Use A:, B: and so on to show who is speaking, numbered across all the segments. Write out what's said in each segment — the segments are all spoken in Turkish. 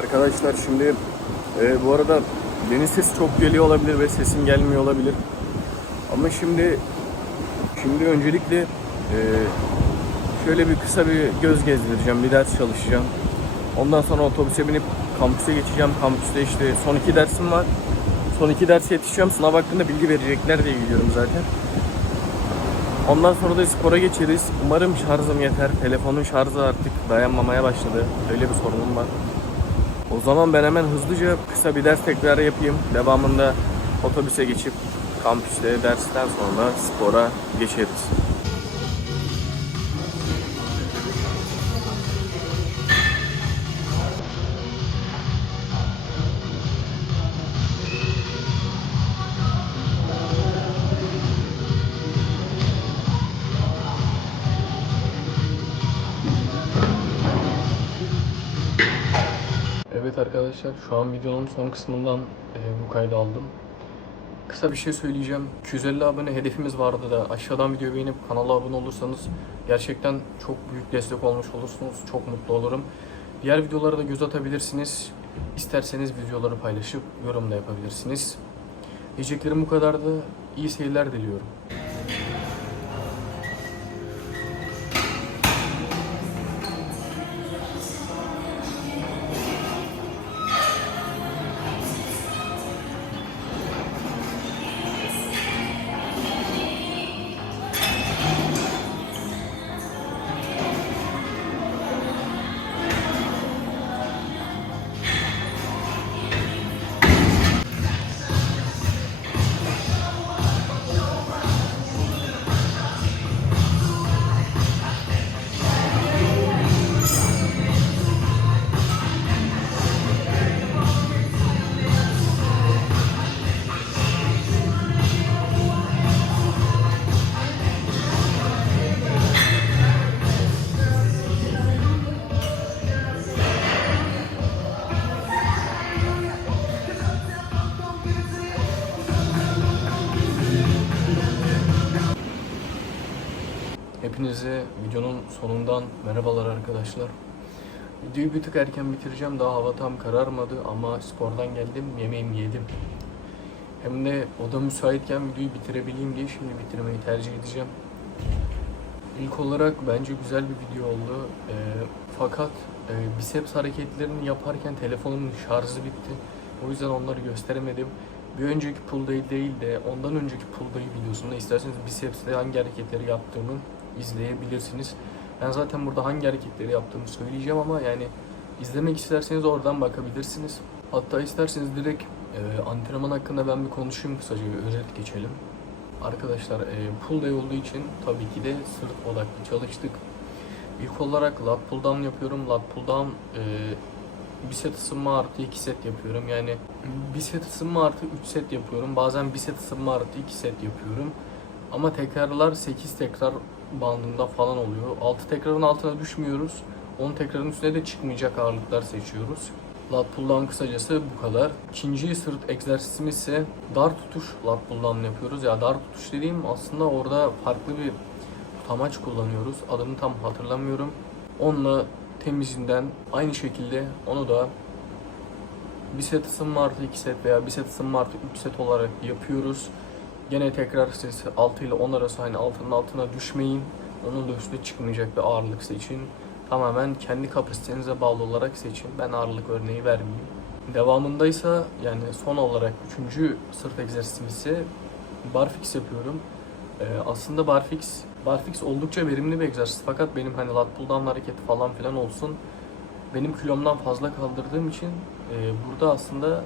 A: Arkadaşlar şimdi e, bu arada deniz sesi çok geliyor olabilir ve sesim gelmiyor olabilir. Ama şimdi şimdi öncelikle e, şöyle bir kısa bir göz gezdireceğim, bir ders çalışacağım. Ondan sonra otobüse binip kampüse geçeceğim. Kampüste işte son iki dersim var. Son iki derse yetişeceğim. Sınav hakkında bilgi verecekler diye gidiyorum zaten. Ondan sonra da spora geçeriz. Umarım şarjım yeter. Telefonun şarjı artık dayanmamaya başladı. Öyle bir sorunum var. O zaman ben hemen hızlıca kısa bir ders tekrarı yapayım. Devamında otobüse geçip kampüste dersten sonra spora geçeriz. Evet arkadaşlar şu an videonun son kısmından e, bu kaydı aldım. Kısa bir şey söyleyeceğim. 250 abone hedefimiz vardı da aşağıdan videoyu beğenip kanala abone olursanız gerçekten çok büyük destek olmuş olursunuz. Çok mutlu olurum. Diğer videolara da göz atabilirsiniz. İsterseniz videoları paylaşıp yorum da yapabilirsiniz. Diyeceklerim bu kadardı. İyi seyirler diliyorum. Hepinize videonun sonundan merhabalar arkadaşlar. Videoyu bir tık erken bitireceğim. Daha hava tam kararmadı ama spordan geldim, yemeğimi yedim. Hem de oda müsaitken videoyu bitirebileyim diye şimdi bitirmeyi tercih edeceğim. İlk olarak bence güzel bir video oldu. Ee, fakat e, biceps hareketlerini yaparken telefonumun şarjı bitti. O yüzden onları gösteremedim. Bir önceki pull day değil de ondan önceki pull day videosunda isterseniz bicepste hangi hareketleri yaptığımı izleyebilirsiniz. Ben zaten burada hangi hareketleri yaptığımı söyleyeceğim ama yani izlemek isterseniz oradan bakabilirsiniz. Hatta isterseniz direkt e, antrenman hakkında ben bir konuşayım kısaca bir özet geçelim. Arkadaşlar e, pull day olduğu için tabii ki de sırt odaklı çalıştık. İlk olarak lat pull down yapıyorum. Lat pull down e, bir set ısınma artı 2 set yapıyorum. Yani bir set ısınma artı 3 set yapıyorum. Bazen bir set ısınma artı 2 set yapıyorum. Ama tekrarlar 8 tekrar bandında falan oluyor. 6 tekrarın altına düşmüyoruz. 10 tekrarın üstüne de çıkmayacak ağırlıklar seçiyoruz. Lat pull down kısacası bu kadar. İkinci sırt egzersizimiz ise dar tutuş lat pull down yapıyoruz. Ya dar tutuş dediğim aslında orada farklı bir tutamaç kullanıyoruz. Adını tam hatırlamıyorum. Onunla temizinden aynı şekilde onu da bir set ısınma artı 2 set veya bir set ısınma artı 3 set olarak yapıyoruz. Gene tekrar siz 6 ile 10 arası hani altının altına düşmeyin. Onun da üstüne çıkmayacak bir ağırlık seçin. Tamamen kendi kapasitenize bağlı olarak seçin. Ben ağırlık örneği vermeyeyim. Devamındaysa yani son olarak 3. sırt egzersizimiz ise barfix yapıyorum. Ee, aslında barfix barfix oldukça verimli bir egzersiz fakat benim hani lat pull hareketi falan filan olsun benim kilomdan fazla kaldırdığım için e, burada aslında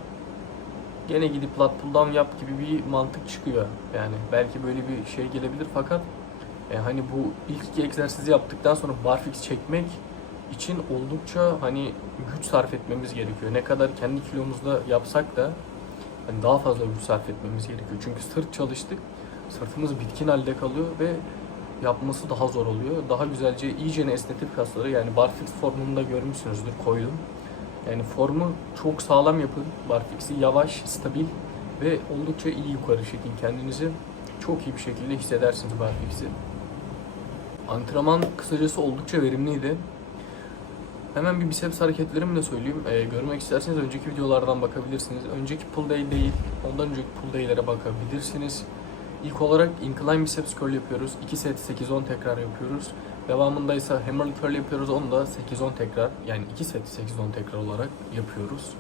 A: gene gidip lat pull down yap gibi bir mantık çıkıyor. Yani belki böyle bir şey gelebilir fakat e, hani bu ilk iki egzersizi yaptıktan sonra barfix çekmek için oldukça hani güç sarf etmemiz gerekiyor. Ne kadar kendi kilomuzda yapsak da hani daha fazla güç sarf etmemiz gerekiyor. Çünkü sırt çalıştık. Sırtımız bitkin halde kalıyor ve yapması daha zor oluyor. Daha güzelce iyice esnetip kasları yani barfix formunda görmüşsünüzdür koydum. Yani formu çok sağlam yapın. Barfix'i yavaş, stabil ve oldukça iyi yukarı çekin kendinizi. Çok iyi bir şekilde hissedersiniz barfix'i. Antrenman kısacası oldukça verimliydi. Hemen bir biceps hareketlerimi de söyleyeyim. Ee, görmek isterseniz önceki videolardan bakabilirsiniz. Önceki pull day değil, ondan önceki pull day'lere bakabilirsiniz. İlk olarak incline biceps curl yapıyoruz. 2 set 8-10 tekrar yapıyoruz. Devamında ise hammer curl yapıyoruz. Onu da 8-10 tekrar yani 2 set 8-10 tekrar olarak yapıyoruz.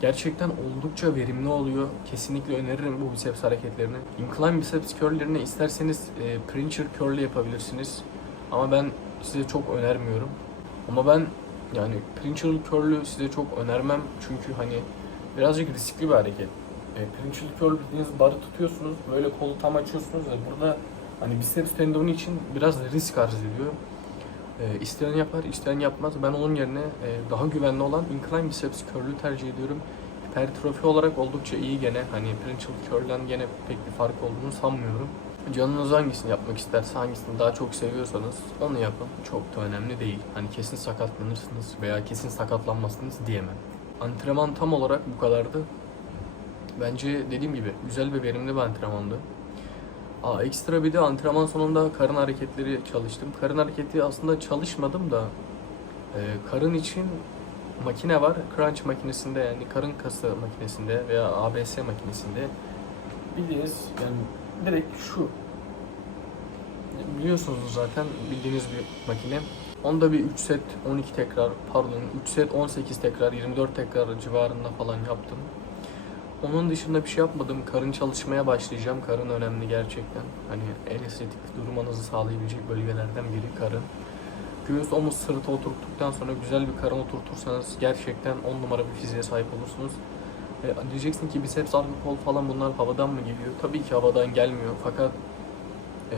A: Gerçekten oldukça verimli oluyor. Kesinlikle öneririm bu biceps hareketlerini. Incline biceps curl'lerini isterseniz e, pincher curl yapabilirsiniz. Ama ben size çok önermiyorum. Ama ben yani pincher curl'ü size çok önermem. Çünkü hani birazcık riskli bir hareket. E, pincher curl bildiğiniz barı tutuyorsunuz. Böyle kolu tam açıyorsunuz ve burada hani biceps tendonu için biraz risk arz ediyor. E, isteyen yapar, isteyen yapmaz. Ben onun yerine e, daha güvenli olan incline biceps curl'ü tercih ediyorum. Hipertrofi olarak oldukça iyi gene. Hani pincher curl'den gene pek bir fark olduğunu sanmıyorum. Canınız hangisini yapmak isterse, hangisini daha çok seviyorsanız onu yapın. Çok da önemli değil. Hani kesin sakatlanırsınız veya kesin sakatlanmazsınız diyemem. Antrenman tam olarak bu kadardı. Bence dediğim gibi güzel ve verimli bir antrenmandı. Aa, ekstra bir de antrenman sonunda karın hareketleri çalıştım. Karın hareketi aslında çalışmadım da e, karın için makine var. Crunch makinesinde yani karın kası makinesinde veya ABS makinesinde bildiğiniz yani direkt şu biliyorsunuz zaten bildiğiniz bir makine. Onda bir 3 set 12 tekrar pardon 3 set 18 tekrar 24 tekrar civarında falan yaptım. Onun dışında bir şey yapmadım. Karın çalışmaya başlayacağım. Karın önemli gerçekten. Hani en estetik durmanızı sağlayabilecek bölgelerden biri karın. Göğüs, omuz, sırtı oturttuktan sonra güzel bir karın oturtursanız gerçekten 10 numara bir fiziğe sahip olursunuz. E, diyeceksin ki biceps, arka kol falan bunlar havadan mı geliyor? Tabii ki havadan gelmiyor. Fakat e,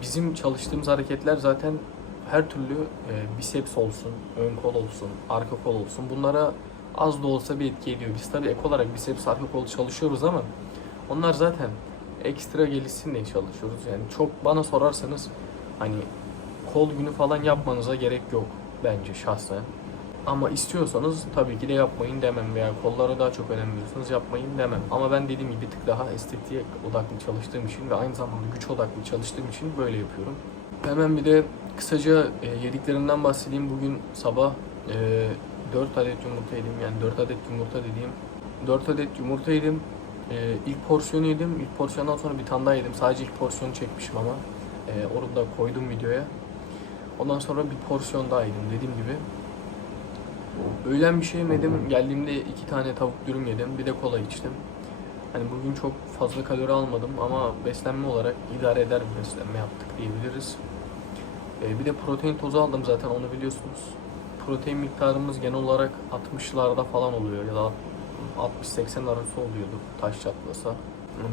A: bizim çalıştığımız hareketler zaten her türlü e, biceps olsun, ön kol olsun, arka kol olsun bunlara az da olsa bir etki ediyor. Biz tabii ek olarak biceps arka kol çalışıyoruz ama onlar zaten ekstra gelişsin diye çalışıyoruz. Yani çok bana sorarsanız hani kol günü falan yapmanıza gerek yok bence şahsen. Ama istiyorsanız tabii ki de yapmayın demem veya kollara daha çok önem veriyorsanız yapmayın demem. Ama ben dediğim gibi bir tık daha estetiğe odaklı çalıştığım için ve aynı zamanda güç odaklı çalıştığım için böyle yapıyorum. Hemen bir de kısaca e, yediklerimden bahsedeyim. Bugün sabah e, 4 adet yumurta yedim. Yani 4 adet yumurta dediğim 4 adet yumurta yedim. E, ilk porsiyonu yedim. İlk porsiyondan sonra bir tane daha yedim. Sadece ilk porsiyonu çekmişim ama. E, onu da koydum videoya. Ondan sonra bir porsiyon daha yedim dediğim gibi. Öğlen bir şey yemedim. Geldiğimde iki tane tavuk dürüm yedim. Bir de kola içtim. Hani bugün çok fazla kalori almadım ama beslenme olarak idare eder bir beslenme yaptık diyebiliriz. Ee, bir de protein tozu aldım zaten onu biliyorsunuz. Protein miktarımız genel olarak 60'larda falan oluyor ya da 60-80 arası oluyordu taş çatlasa.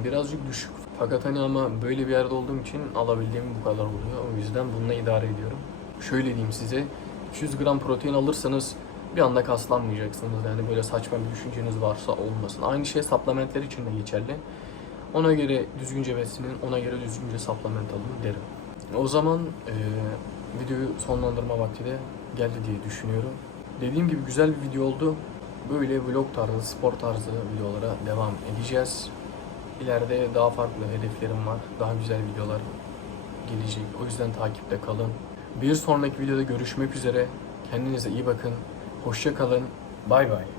A: Birazcık düşük. Fakat hani ama böyle bir yerde olduğum için alabildiğim bu kadar oluyor. O yüzden bununla idare ediyorum. Şöyle diyeyim size. 200 gram protein alırsanız bir anda kaslanmayacaksınız. Yani böyle saçma bir düşünceniz varsa olmasın. Aynı şey supplementler için de geçerli. Ona göre düzgünce beslenin, ona göre düzgünce supplement alın derim. O zaman eee, videoyu sonlandırma vakti de geldi diye düşünüyorum. Dediğim gibi güzel bir video oldu. Böyle vlog tarzı, spor tarzı videolara devam edeceğiz. İleride daha farklı hedeflerim var. Daha güzel videolar gelecek. O yüzden takipte kalın. Bir sonraki videoda görüşmek üzere. Kendinize iyi bakın. Hoşça kalın. Bay bay.